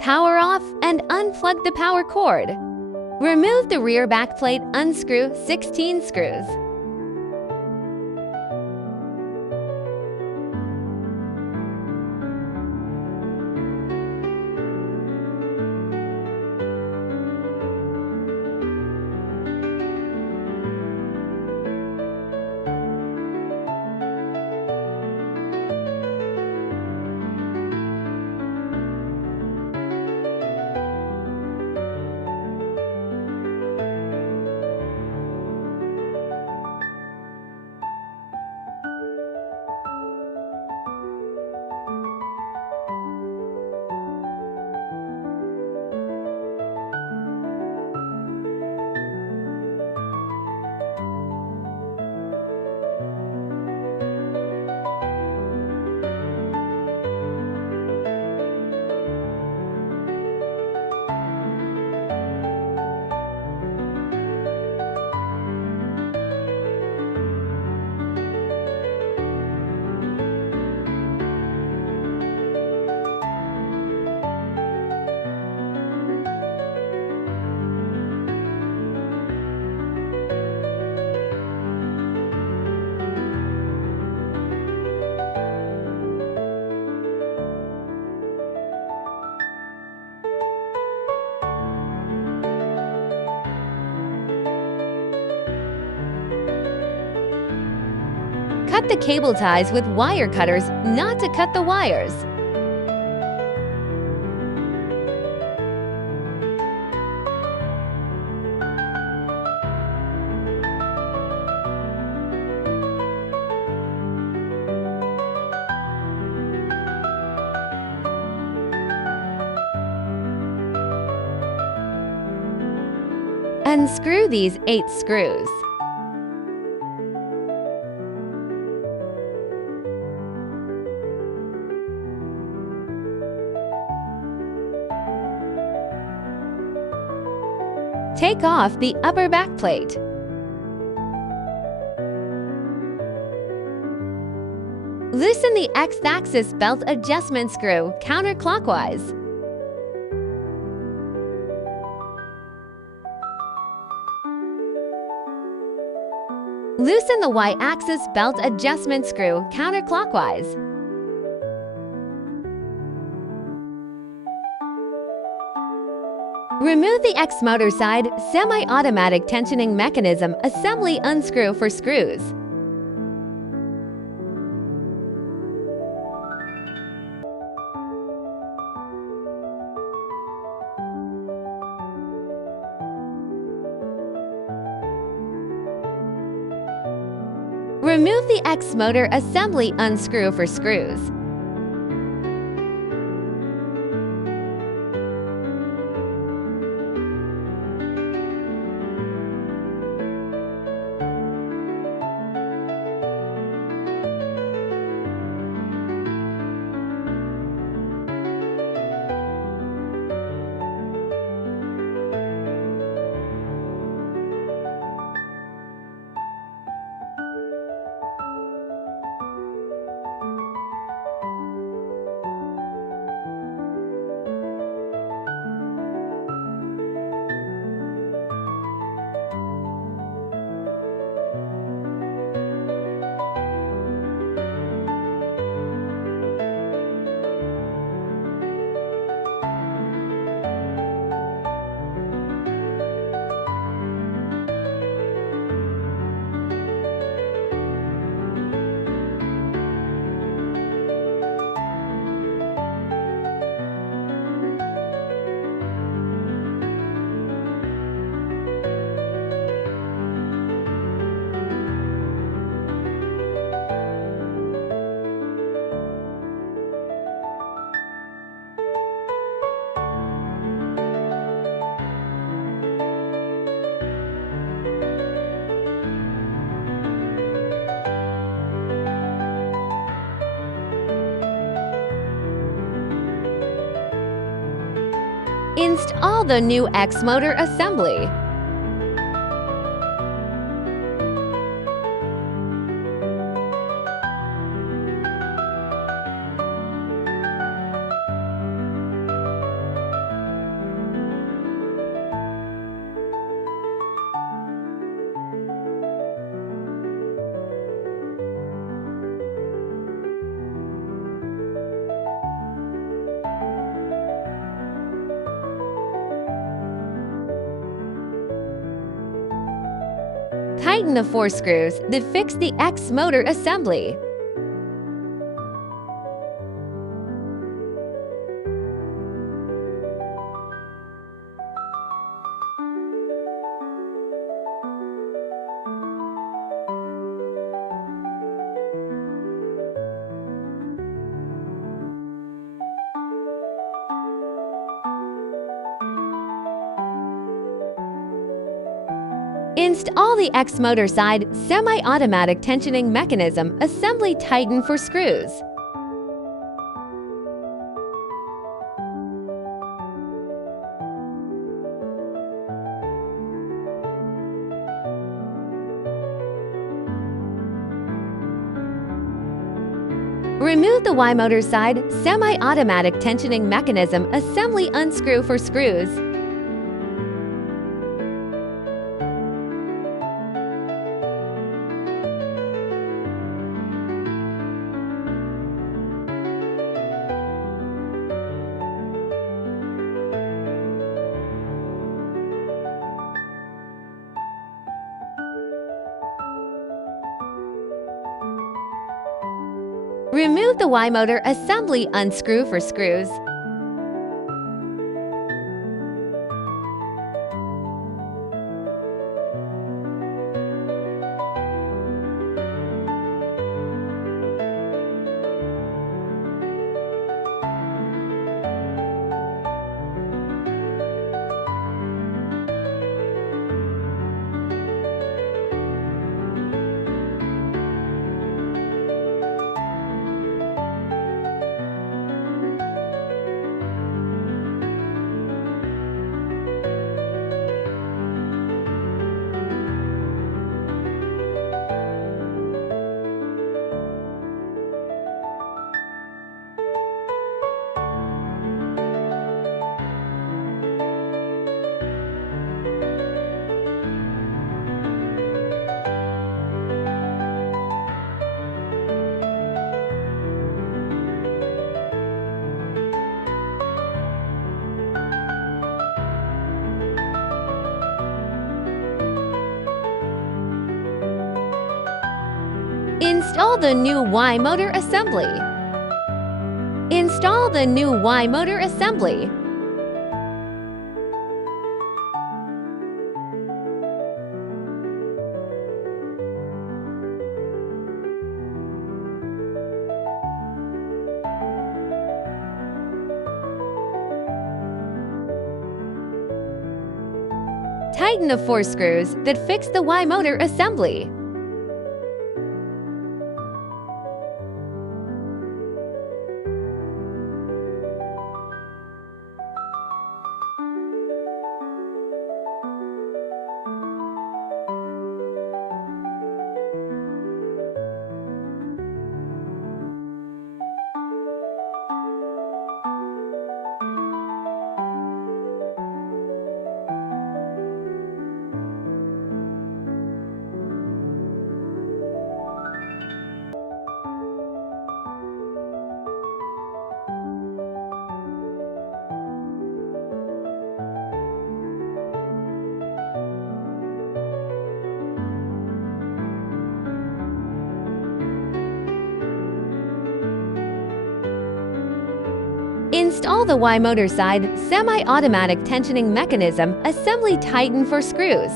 Power off and unplug the power cord. Remove the rear backplate, unscrew 16 screws. Cut the cable ties with wire cutters, not to cut the wires. Unscrew these 8 screws. Take off the upper backplate. Loosen the X-axis belt adjustment screw counterclockwise. Loosen the Y-axis belt adjustment screw counterclockwise. Remove the X motor side semi-automatic tensioning mechanism assembly unscrew for screws. Remove the X motor assembly unscrew for screws. Install the new X motor assembly. Tighten the 4 screws that fix the X motor assembly. Install the X motor side semi-automatic tensioning mechanism assembly tighten for screws. Remove the Y motor side semi-automatic tensioning mechanism assembly unscrew for screws. Remove the Y motor assembly unscrew for screws. Install the new Y motor assembly. Install the new Y motor assembly. Tighten the 4 screws that fix the Y motor assembly. Install the Y motor side semi-automatic tensioning mechanism assembly tighten for screws.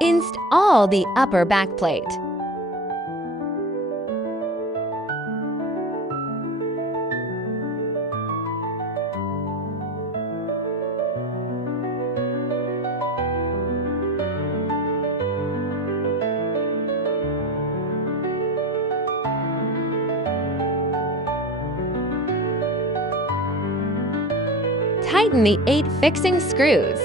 Install the upper backplate. Tighten the 8 fixing screws.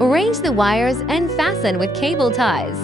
Arrange the wires and fasten with cable ties.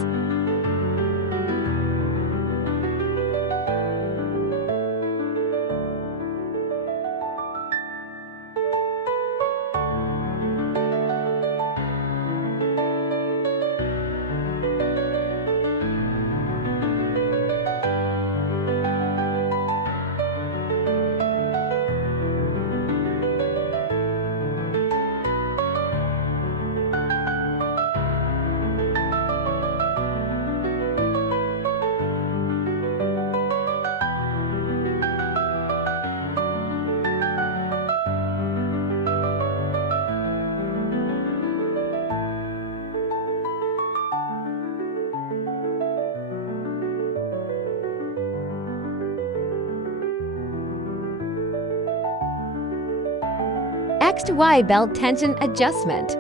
XY belt tension adjustment.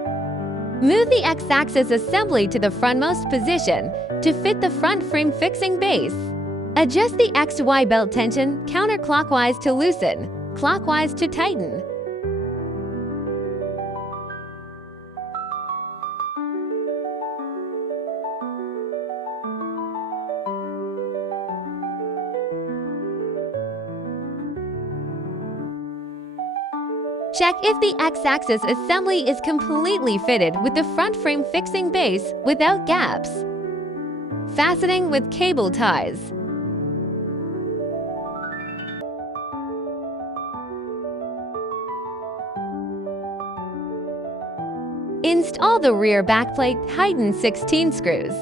Move the X-axis assembly to the frontmost position to fit the front frame fixing base. Adjust the XY belt tension counterclockwise to loosen, clockwise to tighten. Check if the X-axis assembly is completely fitted with the front frame fixing base without gaps. Fastening with cable ties. Install the rear backplate tighten 16 screws.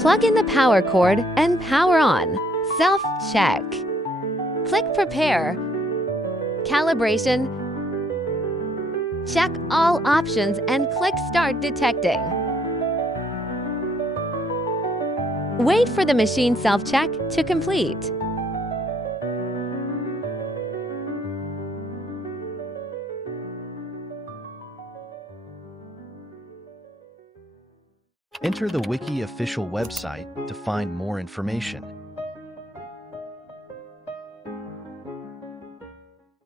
Plug in the power cord and power on. Self-check. Click Prepare. Calibration. Check all options and click Start Detecting. Wait for the machine self-check to complete. Enter the Wiki official website to find more information.